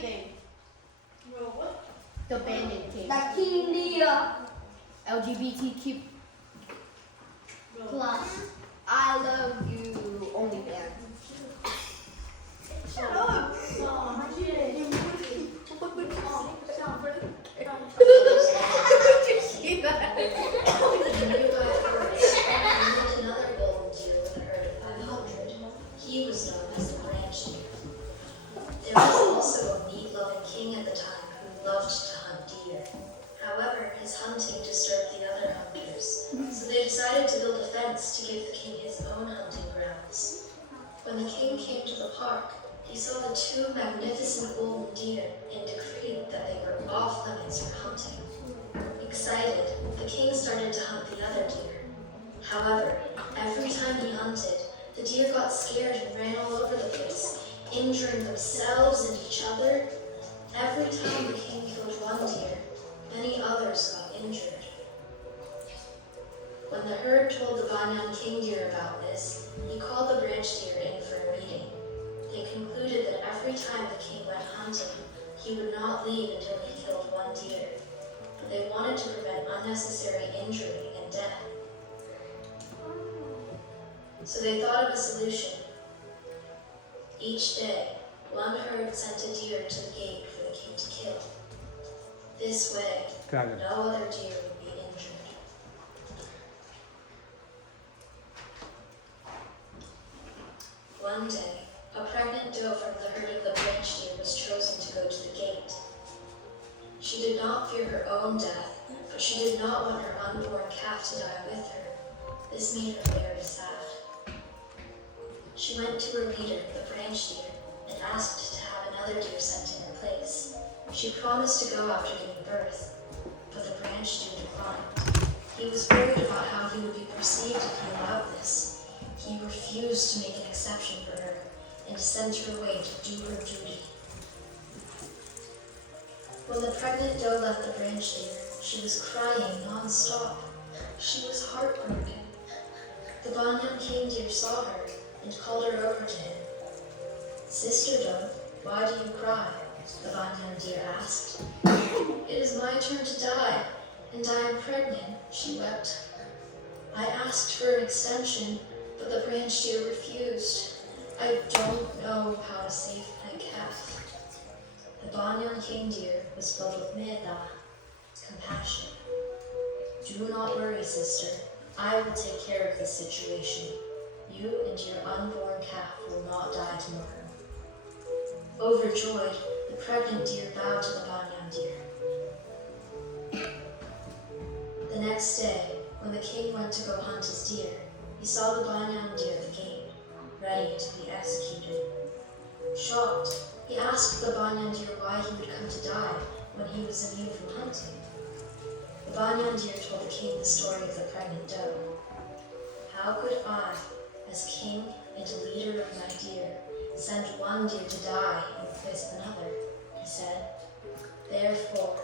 everything. Well, what? The bandit king. The king deer. LGBTQ plus. I love you. OnlyFans. Shut up. Another golden deer with a herd of 500. He was known as the branch deer. There was also a meat-loving king at the time who loved to hunt deer. However, his hunting disturbed the other hunters, so they decided to build a fence to give the king his own hunting grounds. When the king came to the park, he saw the two magnificent golden deer and decreed that they were off limits for hunting. Excited, the king started to hunt the other deer. However, every time he hunted, the deer got scared and ran all over the place, injuring themselves and each other. Every time the king killed one deer, many others got injured. When the herd told the Banyan king deer about this, he called the branch deer in for a meeting. They concluded that every time the king went hunting, he would not leave until he killed one deer. They wanted to prevent unnecessary injury and death. So they thought of a solution. Each day, one herd sent a deer to the gate for the king to kill. This way, no other deer would be injured. One day, a pregnant doe from the herd of the branch deer was chosen to go to the gate. She did not fear her own death, but she did not want her unborn calf to die with her. This made her very sad. She went to her leader, the branch deer, and asked to have another deer sent in her place. She promised to go after giving birth, but the branch deer declined. He was worried about how he would be perceived if he allowed this. He refused to make an exception for her and sent her away to do her duty. When the pregnant doe left the branch deer, she was crying non-stop. She was heartbroken. The Banyan king deer saw her and called her over to him. "Sister doe, why do you cry?" the Banyan deer asked. "It is my turn to die, and I am pregnant," she wept. "I asked for an extension, but the branch deer refused. I don't know how to save my calf." The Banyan king deer was filled with metta, compassion. "Do not worry, sister. I will take care of this situation. You and your unborn calf will not die tomorrow." Overjoyed, the pregnant deer bowed to the Banyan deer. The next day, when the king went to go hunt his deer, he saw the Banyan deer at the gate, ready to be executed. Shocked, he asked the Banyan deer why he would come to die when he was immune from hunting. The Banyan deer told the king the story of the pregnant doe. "How could I, as king and leader of my deer, send one deer to die in place of another?" he said. "Therefore,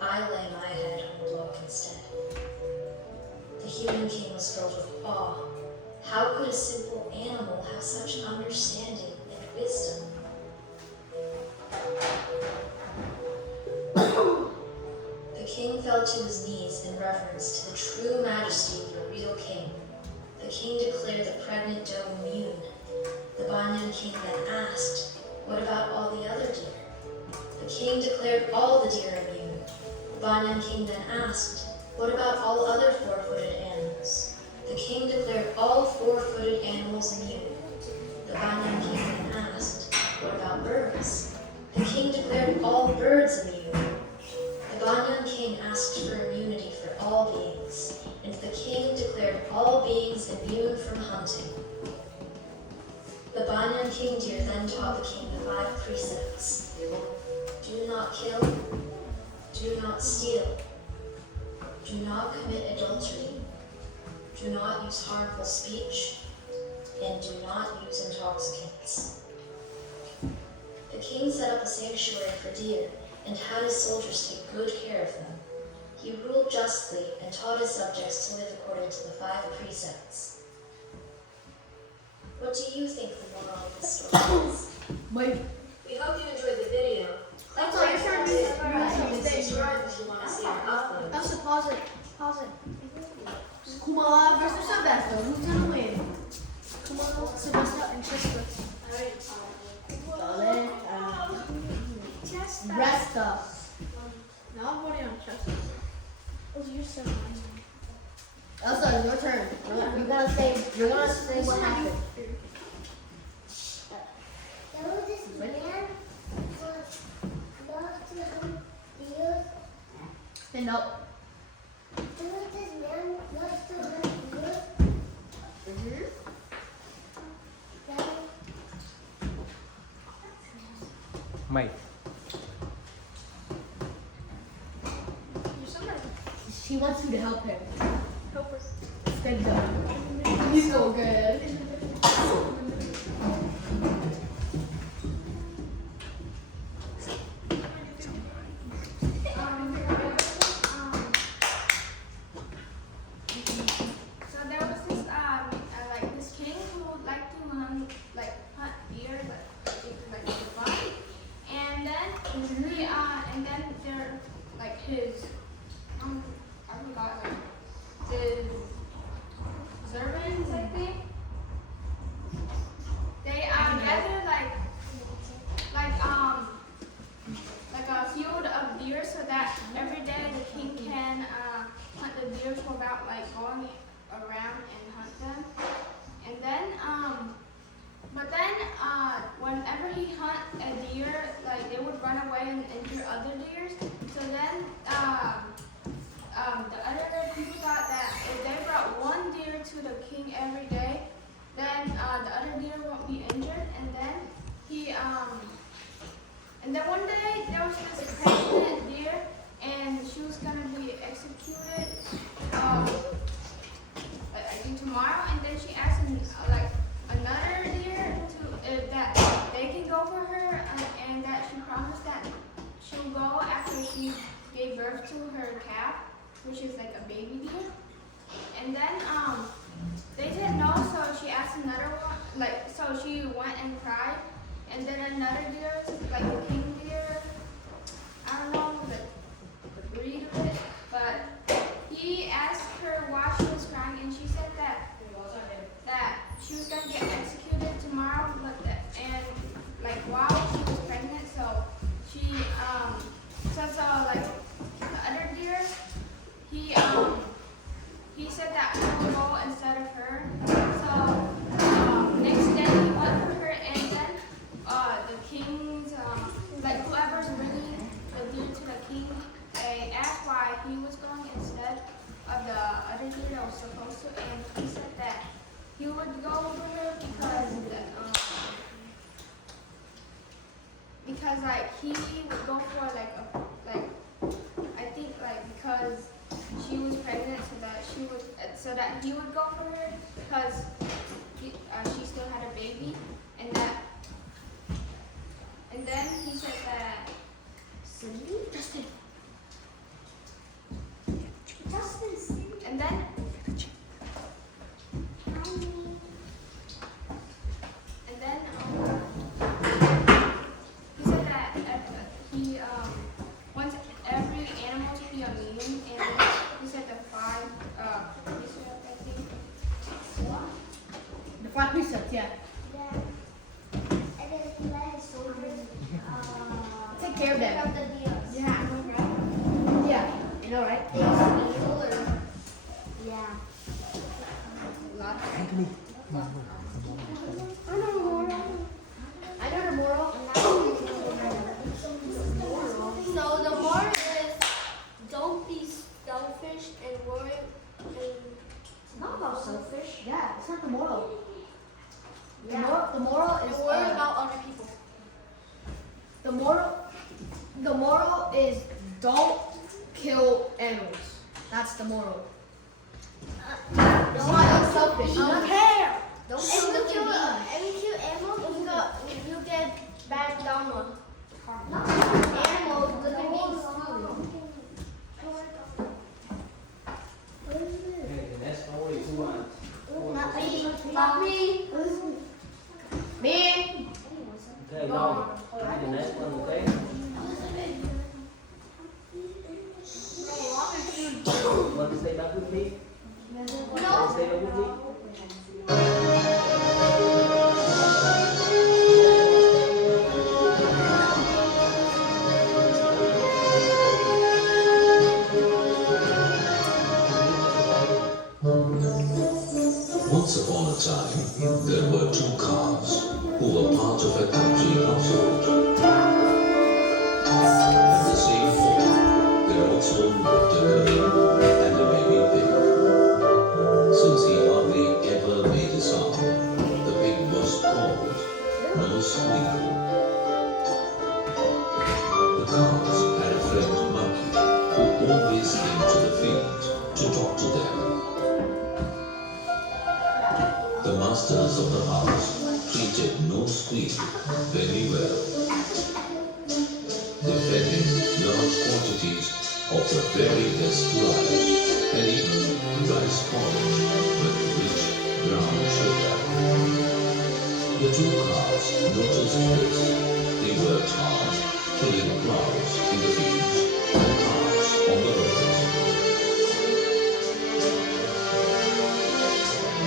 I lay my head on the block instead." The human king was filled with awe. How could a simple animal have such understanding and wisdom? The king fell to his knees in reverence to the true majesty of a real king. The king declared the pregnant doe immune. The Banyan king then asked, "What about all the other deer?" The king declared all the deer immune. The Banyan king then asked, "What about all other four-footed animals?" The king declared all four-footed animals immune. The Banyan king then asked, "What about birds?" The king declared all birds immune. The Banyan king asked for immunity for all beings, and the king declared all beings immune from hunting. The Banyan king deer then taught the king the 5 precepts. Do not kill, do not steal, do not commit adultery, do not use harmful speech, and do not use intoxicants. The king set up a sanctuary for deer and had his soldiers take good care of them. He ruled justly and taught his subjects to live according to the 5 precepts. What do you think the moral of this story is? My We hope you enjoyed the video. stuff. Now I'm voting on chess. Oh, you're so Elsa, it's your turn. You're gonna say. You're gonna say what happened. There was this man was lost to him deals. Stand up. There was this man lost to him deals. Mm-hmm. Then Mày. You're somebody. She wants you to help him. Help her. Stand up. He's so good. So there was this like this king who would like to hunt deer like for fun, and then he and then there like his I forgot like his servants I think they gathered like a field of deer so that every day the king can hunt the deer without like going around and hunt them. And then but then whenever he hunt a deer, like they would run away and injure other deers. So then the other people thought that if they brought one deer to the king every day, then the other deer won't be injured. And then and then one day there was this pregnant deer, and she was gonna be executed. I think tomorrow. And then she asked another deer to if that they can go for her, and that she promised that she'll go after she gave birth to her calf, which is like a baby deer. And then they said no, so she asked another one, so she went and cried. And then another deer, like the king deer, I don't know the breed of it, but he asked her why she was crying, and she said that she was gonna get executed tomorrow, and while she was pregnant, so she like the other deer, he said that he would go instead of her. So next day he went for her, and then the king's whoever's bringing the deer to the king, they asked why he was going instead of the other deer that was supposed to, and he said that he would go over her because he would go for I think because she was pregnant, so that he would go for her because she still had a baby, and then he said that Justin. and then he said that he wants every animal to be immune, and he said the five precepts, I think. The 5 precepts, yeah. And then he let his soldiers Take care of pick them. up the deals. Yeah. Yeah. You know, right? They used to be evil or yeah. I know the moral. I know the moral. So the moral is don't be selfish and worry. It's not about selfish. Yeah, it's not the moral. Yeah. The moral is Worry about other people. the moral is don't kill animals. That's the moral. It's not unselfish. Don't care. Don't If kill you the kill baby. animals, you get bad karma. Not animals, the The babies whole- too. Hey, the next one is who wants? Not me. Not me. Me. Okay, no. The next one, okay? Want to stay back with me? No. Stay back with me? cows had a friend monkey who always came to the field to talk to them. The masters of the house treated No Squeal very well. They fed him large quantities of the very best rice and even rice porridge with rich brown sugar. The two cows noticed this. They worked hard, pulling plows in the fields and carts on the roads.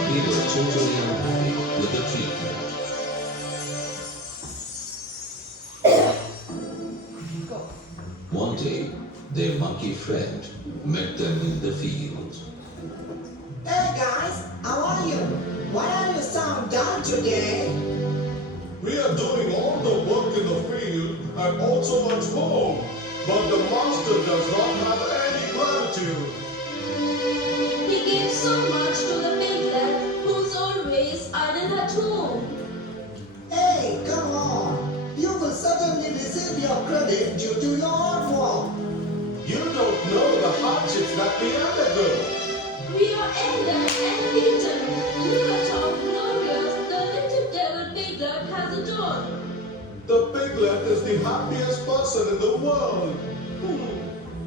They were totally unhappy with the treatment. One day, their monkey friend met them in the field. Hey guys, how are you? Why are you so down today? We are doing all the work in the field and also much more. But the master does not have any gratitude. He gives so much to the piglet who's always idle at home. Hey, come on. You will certainly receive your credit due to your hard work. You don't know the hardships that we undergo. We are elder and beaten. Look at how glorious the little devil piglet has adorned. The piglet is the happiest person in the world.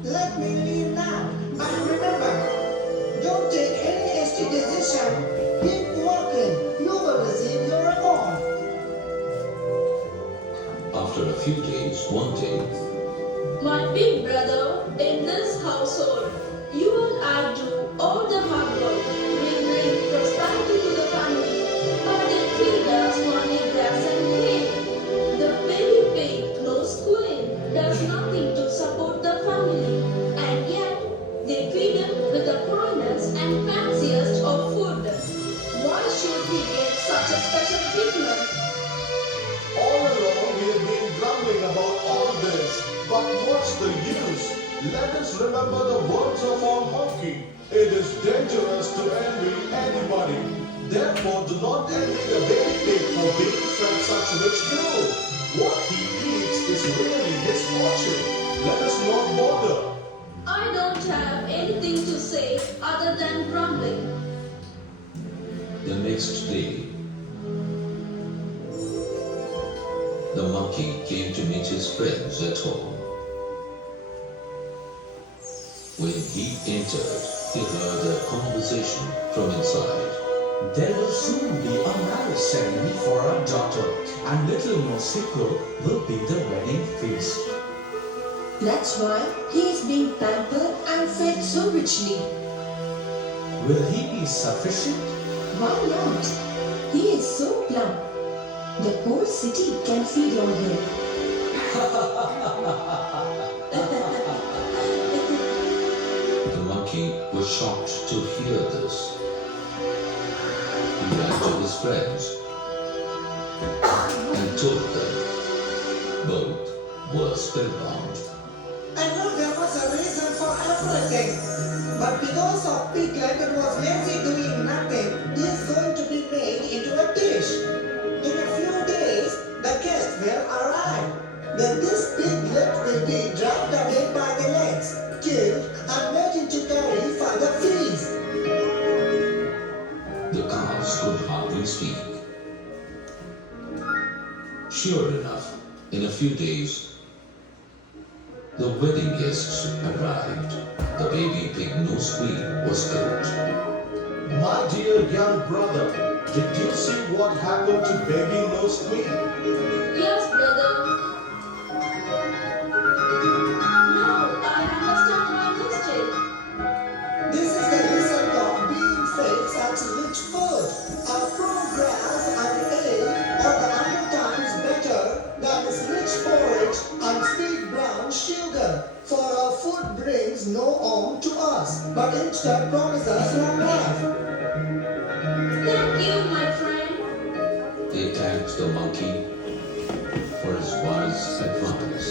Let me leave now. And remember, don't take any hasty decision. Keep working. You will receive your reward. After a few days, one day, My big brother, in this household, you and I do all the hard work. We bring prosperity to the family, but they feed us only grass and hay. The baby pig, No Squeal, does nothing to support the family, and yet they feed him with the finest and fanciest of food. Why should he get such a special treatment? All along we have been grumbling about all this. But what's the use? Let us remember the words of our monkey. It is dangerous to envy anybody. Therefore, do not envy the baby pig for being fed such rich food. What he eats is really his fortune. Let us not bother. I don't have anything to say other than grumbling. the next day, the monkey came to meet his friends at home. When he entered, he heard a conversation from inside. There will soon be a marriage ceremony for our daughter, and little Mosquito will be the wedding feast. That's why he is being pampered and fed so richly. Will he be sufficient? Why not? He is so plump. The whole city can feed on him. The monkey was shocked to hear this. He ran to his friends and told them. Both were spellbound. I know there was a reason for everything. But because of Piglet that was lazy doing nothing, he is going to be made into a dish. In a few days, the guests will arrive. Then this Piglet will be dragged away by the legs, killed and made into curry for the feast. The cows could hardly speak. Sure enough, in a few days, the wedding guests arrived. The baby pig No Squeal was killed. My dear young brother, did you see what happened to baby No Squeal? Yes, brother. Now I understand my mistake. This is the result of being fed such rich food. Our firm grass and hay are the 100 times better than this rich porridge and sweet brown sugar. For our food brings no harm to us, but instead promises long life. Thank you, my friend. They thanked the monkey for his wise advice.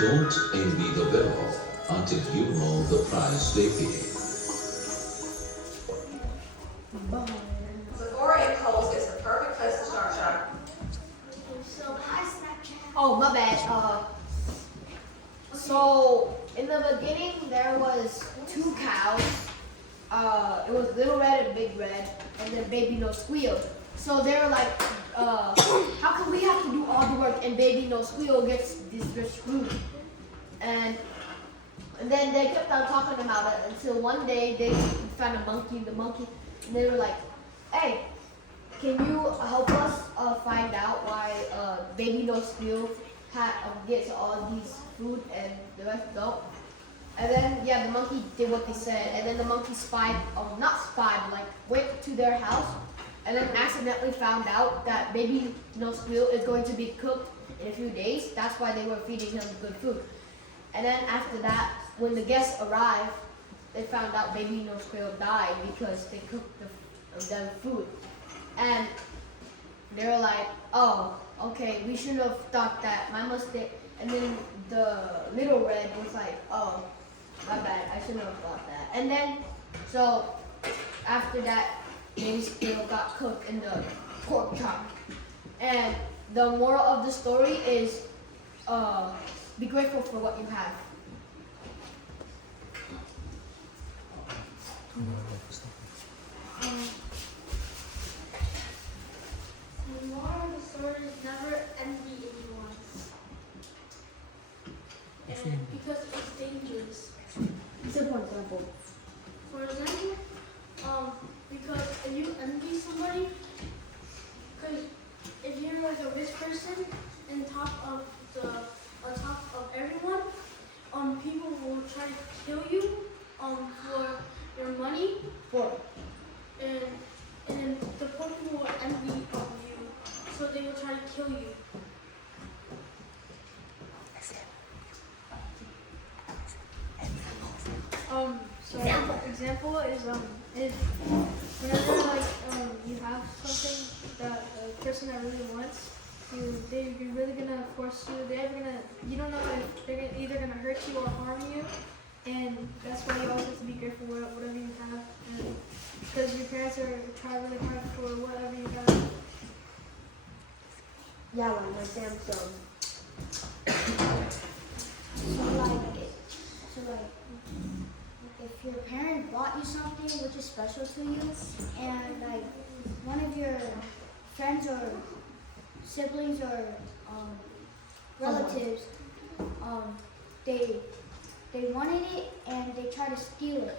Don't envy the well until you know the price they pay. Sephora in Kohl's is the perfect place to start shopping. So hi, Snapchat. Oh, my bad. So in the beginning there was 2 cows. It was Little Red and Big Red, and then Baby No Squeal. So they were like, how come we have to do all the work and Baby No Squeal gets this rich food? And then they kept on talking about it until one day they found a monkey. And they were like, hey, can you help us find out why Baby No Squeal gets all these food and the rest don't? And then, yeah, the monkey did what they said. And then the monkey went to their house and then accidentally found out that Baby No Squeal is going to be cooked in a few days. That's why they were feeding him good food. And then after that, when the guests arrived, they found out Baby No Squeal died because they cooked them food. And they were like, oh, okay, we should have thought that, my mistake. And then the Little Red was like, oh, my bad, I shouldn't have thought that. And then, so after that, Baby Squeal got cooked in the pork chop. And the moral of the story is, be grateful for what you have. The moral of the story is never envy anyone. And because it's dangerous. Simple example. For example, because if you envy somebody, because if you're like a rich person on top of everyone, people will try to kill you for your money. And then the poor people will envy of you, so they will try to kill you. Example is if whenever you have something that a person that really wants, they're really gonna force you. You don't know if they're either gonna hurt you or harm you, and that's why you always have to be grateful for whatever you have, and because your parents are trying really hard for whatever you have. Yeah, like my Samsung. If your parent bought you something which is special to you, and like one of your friends or siblings or relatives, they wanted it and they try to steal it,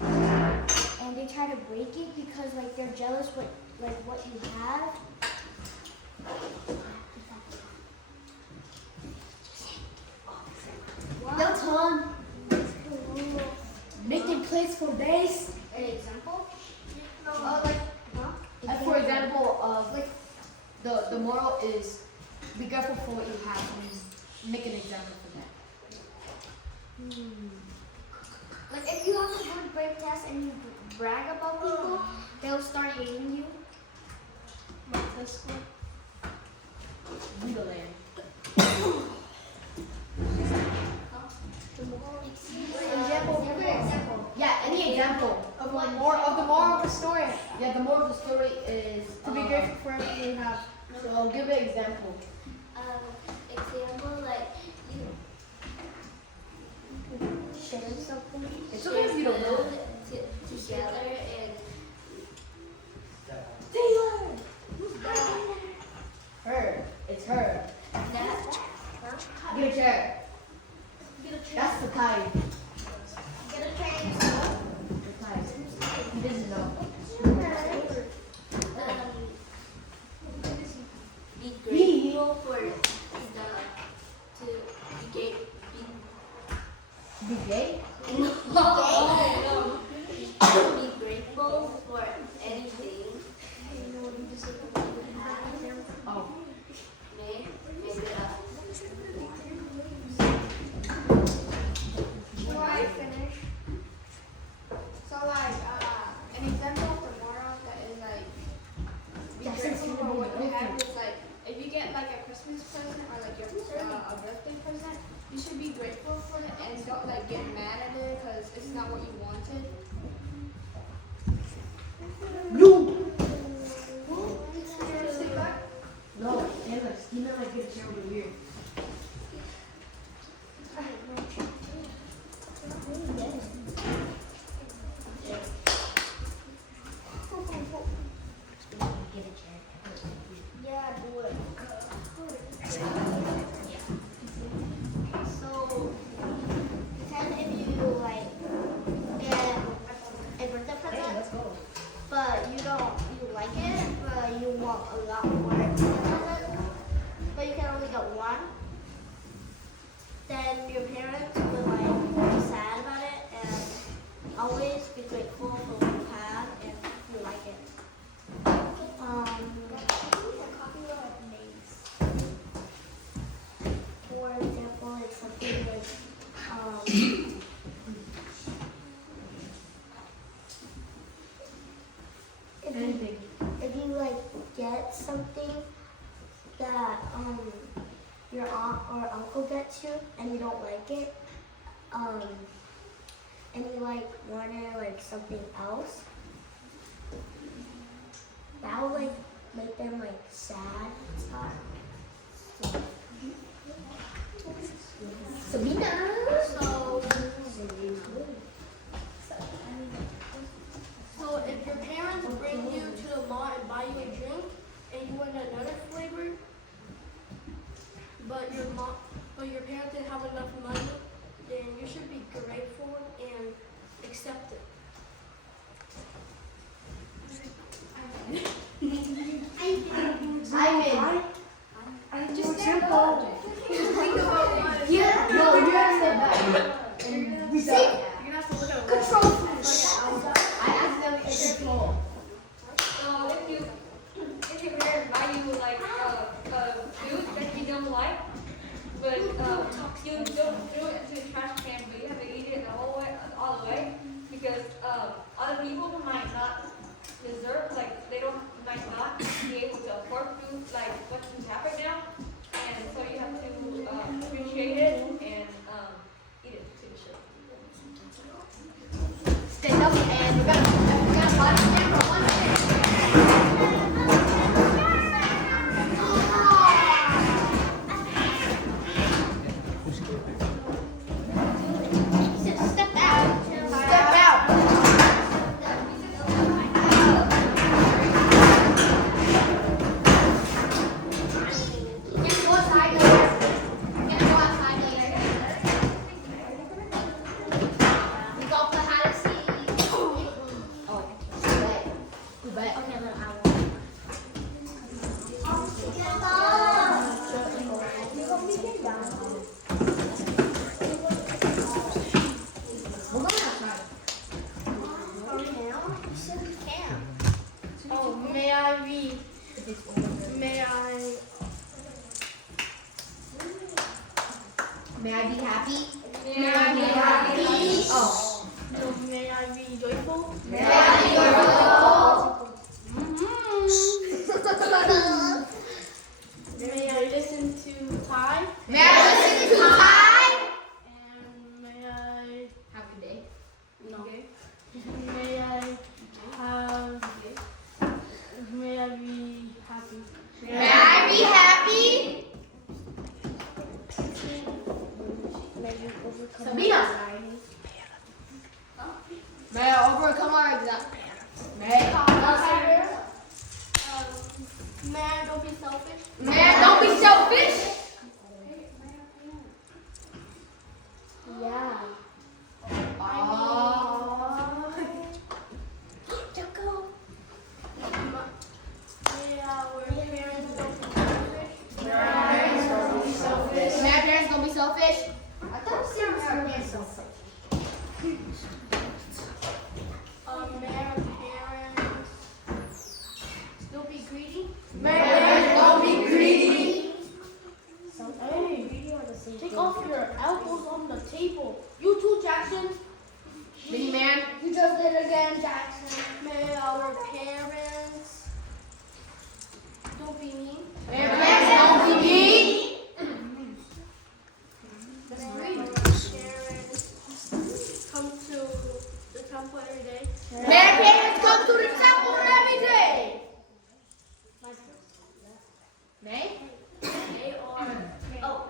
and they try to break it because like they're jealous what you have. Your turn. Making plates for base. An example? For example, the moral is be grateful for what you have and make an example for that. Like if you have a good grade test and you brag about people, they'll start hating you. My test score. Legoland. Example. Yeah, any example of the moral of the story. Yeah, the moral of the story is To be grateful for everything you have. So give an example. Example like you share something. It's okay if you don't know. Together and Her. It's her. that. Get a chair. That's the kind. Get a train. The kind. He doesn't know. Be grateful for Be gay? No. Be grateful for anything. Oh. Before I finish, so an example of the moral that is be grateful for what you have is if you get a Christmas present or a birthday present, you should be grateful for it and don't get mad at it because it's not what you wanted. No. No, Emma, get a chair over here. really don't want, then your parents will like be sad about it and always be grateful for what you have and you like it. For example, it's something like Anything. if you like get something that your aunt or uncle gets you and you don't like it, and you like wanted like something else, that will like make them like sad and stuff. Sabina. So if your parents bring you to the mall and buy you a drink and you want another flavor, but your parents didn't have enough money, then you should be grateful and accept it. Simon. Just stand up. Yeah. No, you're gonna step back. We See? You're gonna have to look at Control. I accidentally hit the floor. So if your parents buy you like food that you don't like, but you don't throw it into the trash can, but you have to eat it all the way, because other people might not deserve, like they might not be able to afford food like what you have right now, and so you have to appreciate it and eat it to the show. Stand up and we're gonna body scan for 1 minute. Step out. Step out. Can go outside later. Can go outside later. We go play hide and seek. Oh, too bad. Okay, then I will. We're going outside. Oh, may I be? May I be happy? May I be happy? Oh. No, may I be joyful? May I be joyful? May I listen to Ty? May I listen to Ty? And may I? Have a good day. No. May I have? May I be happy? May I be happy? Sabina. May I overcome our anxiety? May May I don't be selfish? May I don't be selfish? Yeah. Choco. May our parents don't be selfish? May our parents don't be selfish? May our parents don't be selfish? I thought you said may our parents selfish. May our parents still be greedy? May our parents don't be greedy? Hey, take off your elbows on the table. You too, Jackson. Big man. You just did it again, Jackson. May our parents don't be mean. May our parents don't be mean? May our parents come to the temple every day. May our parents come to the temple every day? May? They are. Oh,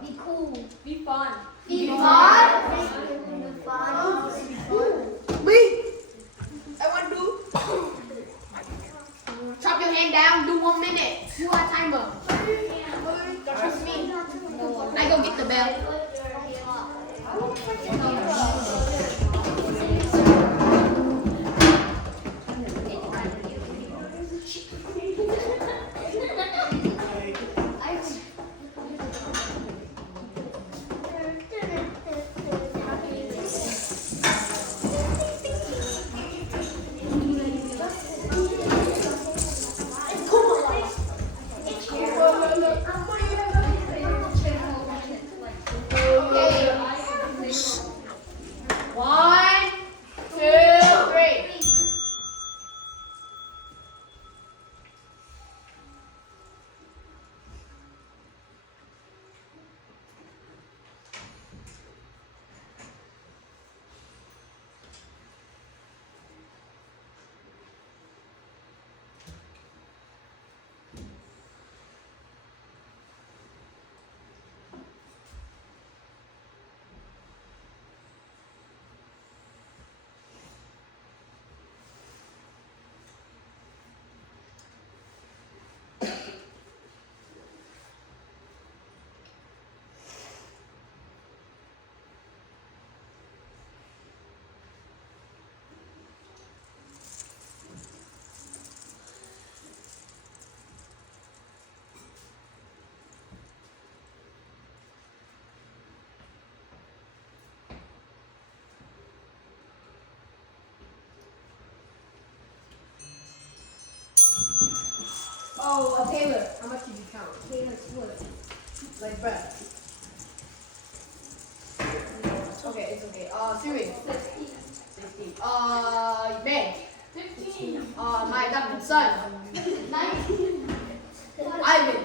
Be cool. Be fun. Be fun. Me. I want to chop your hand down. Do 1 minute. You are timer. Trust me. I go get the bell. Oh, Taylor, how much did you count? Taylor's what? Like bread. Okay, it's okay. Siri. 16. Meg. 15. My adopted son. 19. Ivan.